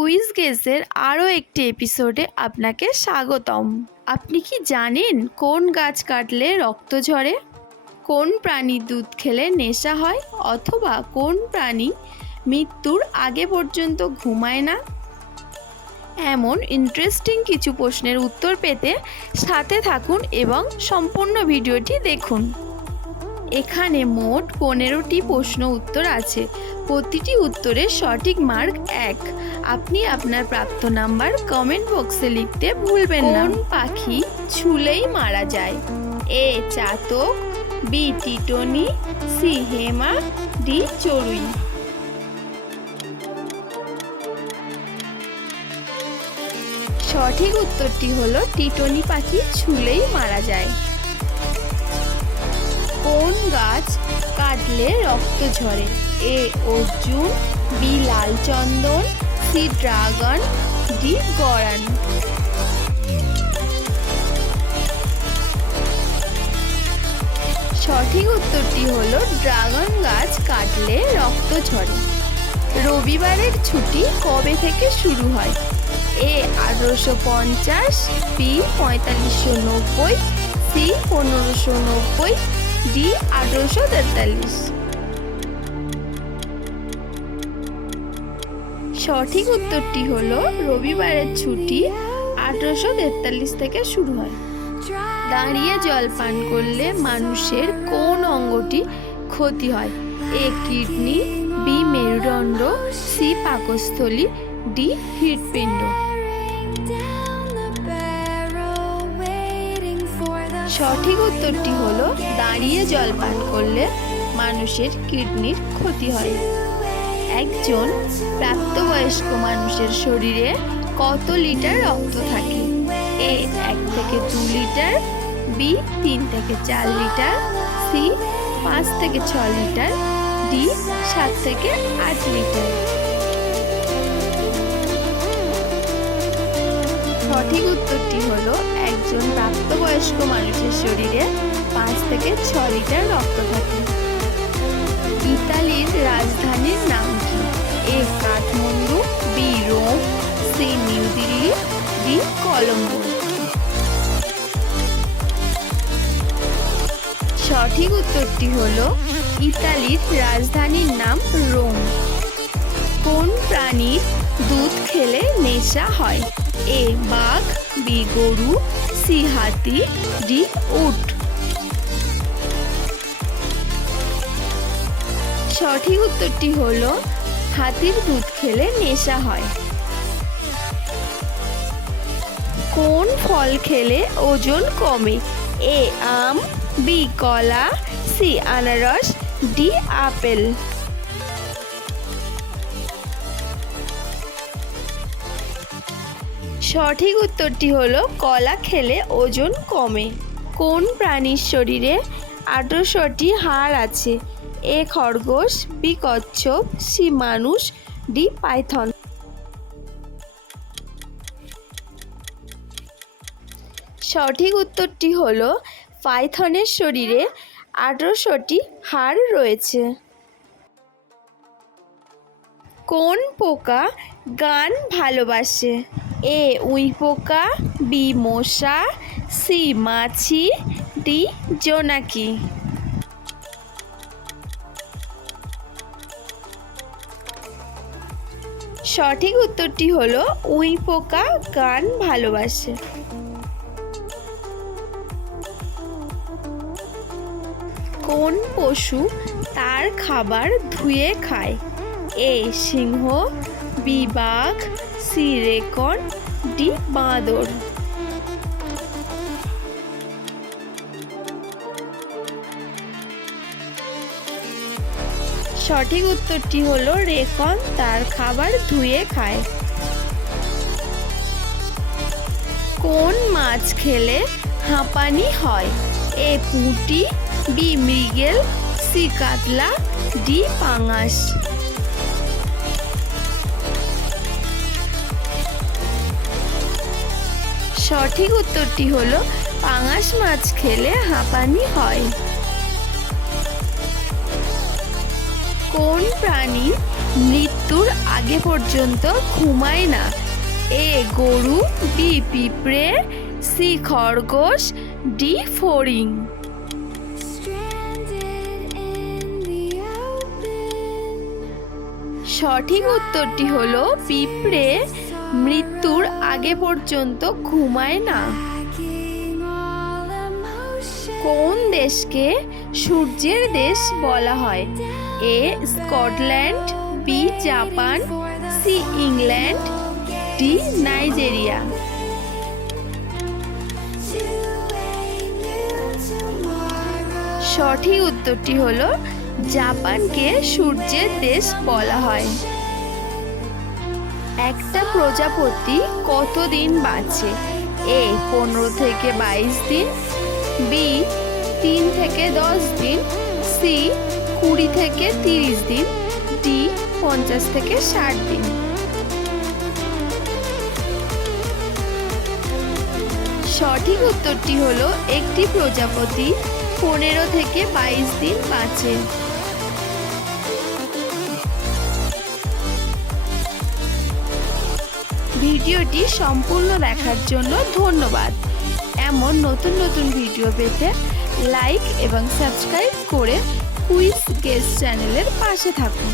Quiz গেমসের আরও একটি এপিসোডে আপনাকে স্বাগতম। আপনি কি জানেন কোন গাছ কাটলে রক্ত ঝরে, কোন প্রাণীর দুধ খেলে নেশা হয়, অথবা কোন প্রাণী মৃত্যুর আগে পর্যন্ত ঘুমায় না? এমন ইন্টারেস্টিং কিছু প্রশ্নের উত্তর পেতে সাথে থাকুন এবং সম্পূর্ণ ভিডিওটি দেখুন। এখানে মোট 15টি প্রশ্ন উত্তর আছে। প্রতিটি উত্তরের সঠিক মার্ক 1। আপনি আপনার প্রাপ্ত নাম্বার কমেন্ট বক্সে লিখতে ভুলবেন না। কোন পাখি ছুলেই মারা যায়? এ চাতক, বি টিটনি, সি হেমা, ডি চড়ুই। সঠিক উত্তরটি হলো টিটনি পাখি ছুলেই মারা যায়। কোন গাছ কাটলে রক্ত ঝরে? এ অর্জুন, বি লাল চন্দন, সি ড্রাগন, ডি গরান। সঠিক উত্তরটি হলো ড্রাগন গাছ কাটলে রক্ত ঝরে। রবিবারের ছুটি কবে থেকে শুরু হয়? এ 1850, বি 4590, সি 1590, ডি 1843। সঠিক উত্তরটি হলো রবিবারের ছুটি 1843 থেকে শুরু হয়। দাঁড়িয়ে জল পান করলে মানুষের কোন অঙ্গটি ক্ষতি হয়? এ কিডনি, বি মেরুদণ্ড, সি পাকস্থলী, ডি হৃৎপিণ্ড। সঠিক উত্তরটি হলো দাঁড়িয়ে জল পান করলে মানুষের কিডনির ক্ষতি হয়। একজন প্রাপ্তবয়স্ক মানুষের শরীরে কত লিটার রক্ত থাকে? এ 1 থেকে 2 লিটার, বি 3 থেকে 4 লিটার, সি 5 থেকে 6 লিটার, ডি 7 থেকে 8 লিটার। সঠিক উত্তরটি হলো একজন প্রাপ্তবয়স্ক মানুষের শরীরে 5 থেকে 6 লিটার রক্ত থাকে। ইতালির রাজধানীর নাম কি? A Kathmandu, B Rome, C New Delhi, D Colombo. সঠিক উত্তরটি হলো ইতালির রাজধানীর নাম রোম। কোন প্রাণীর দুধ খেলে নেশা হয়? এ বাঘ, বি গরু, সি হাতি, ডি উট। সঠিক উত্তরটি হলো হাতির দুধ খেলে নেশা হয়। কোন ফল খেলে ওজন কমে? এ আম, বি কলা, সি আনারস, ডি আপেল। সঠিক উত্তরটি হলো কলা খেলে ওজন কমে। কোন প্রাণীর শরীরে 18টি হাড় আছে? এ খরগোশ, বি কচ্ছপ, সি মানুষ, ডি পাইথন। সঠিক উত্তরটি হলো পাইথনের শরীরে 18টি হাড় রয়েছে। কোন পোকা গান ভালোবাসে? এ উইপোকা, বি মশা, সি মাছি, ডি জোনাকি। সঠিক উত্তরটি হলো উইপোকা গান ভালোবাসে। কোন পশু তার খাবার ধুয়ে খায়? এ সিংহ, বি বাঘ, সি রেকর্ড, ডি বাঁদর। সঠিক উত্তরটি হলো রেকন তার খাবার ধুয়ে খায়। কোন মাছ খেলে হাঁপানি হয়? এ পুঁটি, বি মৃগেল, সি কাতলা, ডি পাঙাশ। সঠিক উত্তরটি হলো পাঙাশ মাছ খেলে হাঁপানি হয়। কোন প্রাণী মৃত্যুর আগে পর্যন্ত ঘুমায় না? এ গরু, বি পিঁপড়ে, সি খরগোশ, ডি ফড়িং। সঠিক উত্তরটি হলো পিঁপড়ে মৃত্যুর আগে পর্যন্ত ঘুমায় না। কোন দেশকে সূর্যের দেশ বলা হয়? A Scotland, B Japan, C England, D Nigeria. সঠিক উত্তরটি হলো জাপানকে সূর্যের দেশ বলা হয়। একটা প্রজাপতি কতদিন বাঁচে? এ 15 থেকে 22 দিন, বি 3 থেকে 10 দিন, সি 20 থেকে 30 দিন, ডি 50 থেকে 60 দিন। সঠিক উত্তরটি হলো একটি প্রজাপতি 15 থেকে 22 দিন বাঁচে। ভিডিওটি সম্পূর্ণ দেখার জন্য ধন্যবাদ। এমন নতুন নতুন ভিডিও পেতে লাইক এবং সাবস্ক্রাইব করে কুইজ গেস চ্যানেলের পাশে থাকুন।